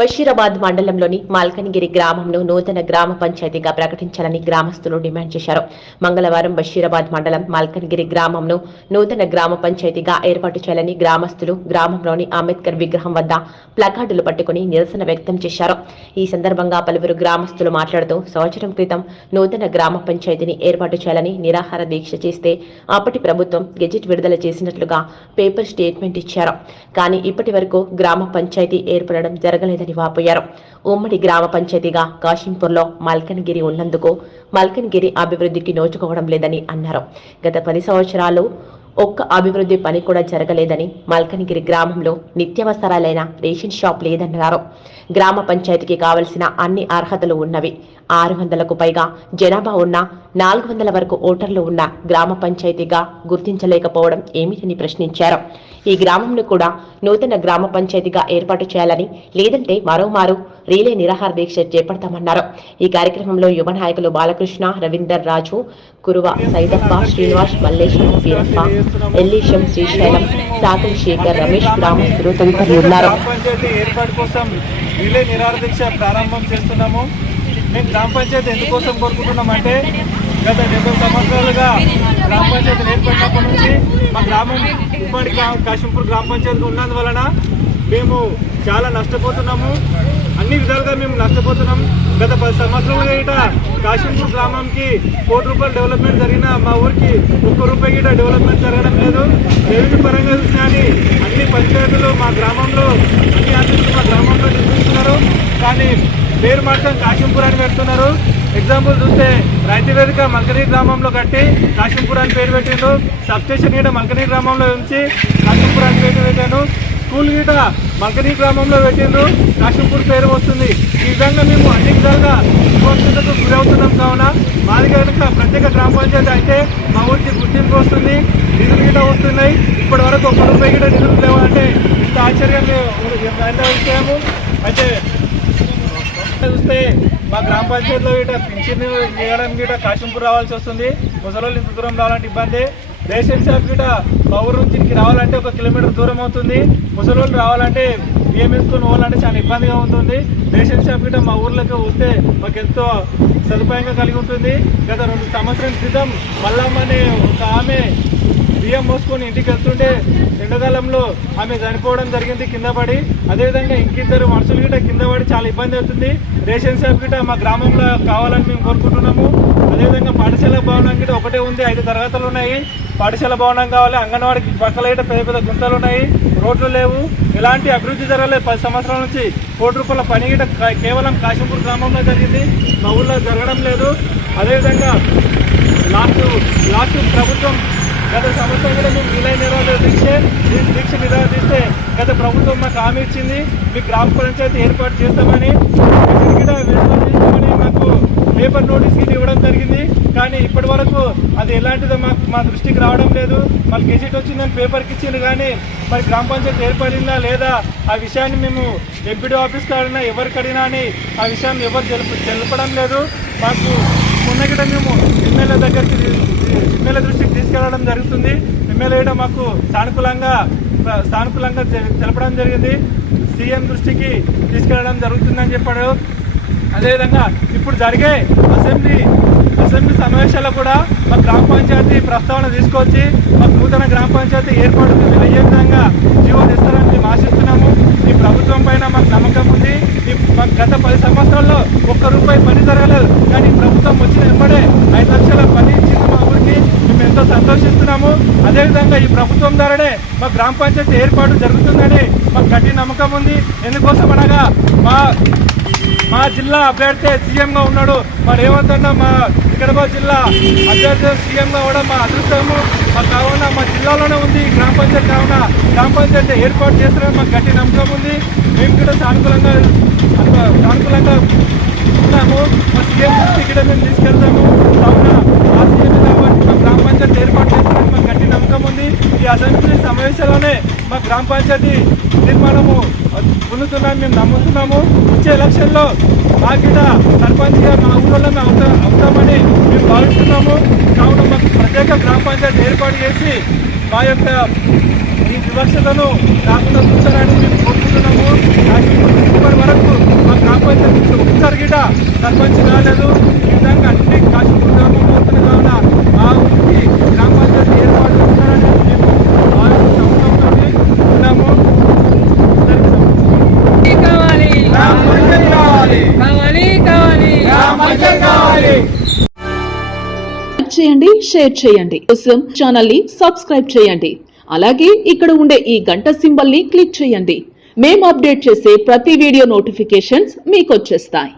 బషీరాబాద్ మండలంలోని మాల్కనగిరి గ్రామంను నూతన గ్రామ పంచాయతీగా ప్రకటించాలని గ్రామస్తులు డిమాండ్ చేశారు. మంగళవారం బషీరాబాద్ మండలం మాల్కనగిరి గ్రామంను నూతన గ్రామ పంచాయతీగా ఏర్పాటు చేయాలని గ్రామస్తులు గ్రామంలోని అంబేద్కర్ విగ్రహం వద్ద ప్లకార్డులు పట్టుకుని నిరసన వ్యక్తం చేశారు. ఈ సందర్భంగా పలువురు గ్రామస్తులు మాట్లాడుతూ సంవత్సరం క్రితం నూతన గ్రామ పంచాయతీని ఏర్పాటు చేయాలని నిరాహార దీక్ష చేస్తే అప్పటి ప్రభుత్వం గెజెట్ విడుదల చేసినట్లుగా పేపర్ స్టేట్మెంట్ ఇచ్చారు. కానీ ఇప్పటి వరకు గ్రామ పంచాయతీ ఏర్పడడం లేదని వాపోయారు. ఉమ్మడి గ్రామ పంచాయతీగా కాశీంపూర్లో మల్కనగిరి ఉన్నందుకు మల్కనగిరి అభివృద్ధికి నోచుకోవడం లేదని అన్నారు. గత పది సంవత్సరాలు ఒక్క అభివృద్ధి పని కూడా జరగలేదని మల్కనగిరి గ్రామంలో నిత్యావసరాలైన రేషన్ షాప్ లేదన్నారు. గ్రామ పంచాయతీకి కావలసిన అన్ని అర్హతలు ఉన్నవి. ఆరు వందలకు పైగా జనాభా ఉన్న నాలుగు వందల వరకు ఓటర్లు ఉన్న గ్రామ పంచాయతీగా గుర్తించలేకపోవడం ఏమిటని ప్రశ్నించారు. ఈ గ్రామంను కూడా నూతన గ్రామ పంచాయతీగా ఏర్పాటు చేయాలని లేదంటే మరోమారు రీలే నిరాహార దీక్ష చేపడతామన్నారు. ఈ కార్యక్రమంలో యువ నాయకులు బాలకృష్ణ రవీందర్ రాజు కురువ సైదప్ప శ్రీనివాస్ మల్లేశం వీరప్ప ఎల్లీశం శ్రీశైలం సాగర్ శేఖర్ రమేష్ గ్రామస్తులు తదితరులు ఉన్నారు. రిలే నిరాహార దీక్ష ప్రారంభం చేస్తున్నాము. మేము గ్రామ పంచాయతీ ఎందుకోసం కోరుకుంటున్నామంటే గత డెబ్బై సంవత్సరాలుగా గ్రామ పంచాయతీ ఏర్పడినప్పటి నుంచి మా గ్రామం ఉమ్మడి కా- కాశీంపూర్ గ్రామ పంచాయతీ ఉన్నందువలన మేము చాలా నష్టపోతున్నాము. అన్ని విధాలుగా మేము నష్టపోతున్నాం గత పది సంవత్సరాలుగా ఇట కాశీంపూర్ గ్రామంకి కోటి రూపాయలు డెవలప్మెంట్ జరిగిన మా ఊరికి ఒక్క రూపాయి గిట డెవలప్మెంట్ జరగడం లేదు. రెవెన్యూ పరంగా చూసినా కానీ అన్ని పంచాయతీలు మా గ్రామంలో అన్ని ఆఫీసులు మా గ్రామంలో నిర్మిస్తున్నారు. కానీ పేరు మాత్రం కాశీంపూర్ అని పెడుతున్నారు. ఎగ్జాంపుల్ చూస్తే రైతు వేదిక మల్కనీ గ్రామంలో కట్టి కాశీంపూర్ అని పేరు పెట్టిండు సబ్ స్టేషన్ గీట మల్కనీ గ్రామంలో ఉంచి కాశీంపూర్ అని పేరు పెట్టాను స్కూల్ గీట మల్కనీ గ్రామంలో పెట్టిండ్రు. కాశీంపూర్ పేరు వస్తుంది. ఈ విధంగా మేము అన్ని విధాలుగా విమర్శలకు గురవుతున్నాం కావున మాది కనుక ప్రత్యేక గ్రామ పంచాయతీ అయితే మా ఊరికి గుర్తింపు వస్తుంది నిధులు గీట వస్తున్నాయి. ఇప్పటి వరకు ఒక్క రూపాయి గీట నిధులు లేవు అంటే ఇంత ఆశ్చర్యం విషయము. అయితే చూస్తే మా గ్రామ పంచాయతీలో ఇట పింఛన్ చేయడానికి గిట కాశంపూర్ రావాల్సి వస్తుంది. ముసలోళ్ళు ఇంత దూరం రావాలంటే ఇబ్బంది. రేషన్ షాప్ గిట మా ఊరు నుంచి ఇక్కడికి రావాలంటే ఒక కిలోమీటర్ దూరం అవుతుంది. ముసలోళ్ళు రావాలంటే బియ్యం ఎత్తుకుని పోవాలంటే చాలా ఇబ్బందిగా ఉంటుంది. రేషన్ షాప్ గిట మా ఊర్లోకి వస్తే మాకు ఎంతో సదుపాయంగా కలిగి ఉంటుంది. గత రెండు సంవత్సరాల క్రితం మల్లమ్మ అనే ఒక ఆమె బియ్యం మోసుకొని ఇంటికి వెళ్తుంటే ఎండాకాలంలో ఆమె చనిపోవడం జరిగింది కింద పడి. అదేవిధంగా ఇంకిద్దరు మనుషులు గిట్ట కింద పడి చాలా ఇబ్బంది అవుతుంది. రేషన్ షాప్ గిట్ట మా గ్రామంలో కావాలని మేము కోరుకుంటున్నాము. అదేవిధంగా పాఠశాల భవనం గిట్ట ఒకటే ఉంది ఐదు తరగతులు ఉన్నాయి. పాఠశాల భవనం కావాలి అంగన్వాడికి పక్కల గిట్ట పెద్ద పెద్ద గుంతలు ఉన్నాయి. రోడ్లు లేవు. ఎలాంటి అభివృద్ధి జరగలేదు పది సంవత్సరాల నుంచి కోటి రూపాయల పని గిట్ట కేవలం కాశీపూర్ గ్రామంలో జరిగింది. మా ఊళ్ళో జరగడం లేదు. అదేవిధంగా లాస్ట్ లాస్ట్ ప్రభుత్వం గత సంవత్సరం కూడా మేము జూలై నిరాహార దీక్ష దీక్ష నిరాధిస్తే గత ప్రభుత్వం మాకు హామీ ఇచ్చింది మీ గ్రామ పంచాయతీ ఏర్పాటు చేస్తామని కూడా చేస్తామని మాకు పేపర్ నోటీస్ గిట్ ఇవ్వడం జరిగింది. కానీ ఇప్పటి వరకు అది ఎలాంటిదో మాకు మా దృష్టికి రావడం లేదు. మళ్ళీ గెజెట్ వచ్చిందని పేపర్కి ఇచ్చింది కానీ మరి గ్రామ పంచాయతీ ఏర్పడిందా లేదా ఆ విషయాన్ని మేము ఎంపీడీ ఆఫీస్ కాడినా ఎవరికి అడిగినా అని ఆ విషయాన్ని ఎవరు తెలుపు తెలపడం లేదు. మాకు మొన్న మేము ఎమ్మెల్యే దగ్గరికి ఎమ్మెల్యే దృష్టికి తీసుకెళ్ళడం జరుగుతుంది. ఎమ్మెల్యే మాకు సానుకూలంగా సానుకూలంగా తెలపడం జరిగింది. సీఎం దృష్టికి తీసుకెళ్ళడం జరుగుతుందని చెప్పాడు. అదేవిధంగా ఇప్పుడు జరిగే అసెంబ్లీ అసెంబ్లీ సమావేశాల్లో కూడా మా గ్రామ పంచాయతీ ప్రస్తావన తీసుకొచ్చి మా నూతన గ్రామ పంచాయతీ ఏర్పాటు అయ్యే విధంగా జీవో ఇస్తారని మేము ఆశిస్తున్నాము ఈ ప్రభుత్వం పైన మాకు నమ్మకం ఉంది ఈ మాకు గత పది సంవత్సరాల్లో ఒక్క రూపాయి పని జరగలేదు కానీ ఈ ప్రభుత్వం వచ్చిన వెంబడే ఐదు లక్షల పని ఇచ్చింది మా ఊరికి మేము ఎంతో చేస్తున్నాము. అదేవిధంగా ఈ ప్రభుత్వం ద్వారానే మా గ్రామ పంచాయతీ ఏర్పాటు జరుగుతుందని మాకు గట్టి నమ్మకం ఉంది. ఎందుకోసం అనగా మా మా జిల్లా అభ్యర్థి సీఎంగా ఉన్నాడు. మా రేవంత్ అన్న మా వికారాబాద్ జిల్లా అభ్యర్థి సీఎంగా కూడా మా అదృష్టము. మా కావున మా జిల్లాలోనే ఉంది. గ్రామ పంచాయతీ కావున గ్రామ పంచాయతీ ఏర్పాటు చేస్తారని మాకు గట్టి నమ్మకం ఉంది. మేము కూడా సానుకూలంగా సానుకూలంగా ఉన్నాము. మా సీఎం దృష్టికి కూడా మేము తీసుకెళ్తాము. కావున కాబట్టి మా గ్రామ పంచాయతీ ఏర్పాటు చేస్తారని మాకు గట్టి నమ్మకం ఉంది. ఈ అసెంబ్లీ సమావేశాల్లోనే మా గ్రామ పంచాయతీ నిర్మాణము పొందుతున్నామని మేము నమ్ముతున్నాము. వచ్చే ఎలక్షన్లో మాకిట సర్పంచ్గా మా ఊళ్ళో మేము అవుతా అవుతామని మేము భావిస్తున్నాము. కావున మాకు ప్రత్యేక గ్రామ పంచాయతీ ఏర్పాటు చేసి మా యొక్క ఈ వివక్షతను రాకుండా చూస్తారని మేము కోరుకుంటున్నాము. ఇప్పటి వరకు మా గ్రామ పంచాయతీ ఒక్కసారి గిట సర్పంచ్ రాలేదు. విధంగా అన్ని కాశీపూర్ గ్రామంలో అవుతుంది కావున మా ఊరికి గ్రామ పంచాయతీ ఏర్పాటు చేస్తారని మేము ఉన్నాము. కావాలి. గ్రామ పంచాయతీ కావాలి. కావాలి కావాలి. గ్రామ పంచాయతీ కావాలి. లైక్ చేయండి షేర్ చేయండి. కోసం ఛానల్ని సబ్స్క్రైబ్ చేయండి. అలాగే ఇక్కడ ఉండే ఈ గంట సింబల్ని క్లిక్ చేయండి. మేము అప్డేట్ చేసే ప్రతి వీడియో నోటిఫికేషన్స్ మీకు వచ్చేస్తాయి.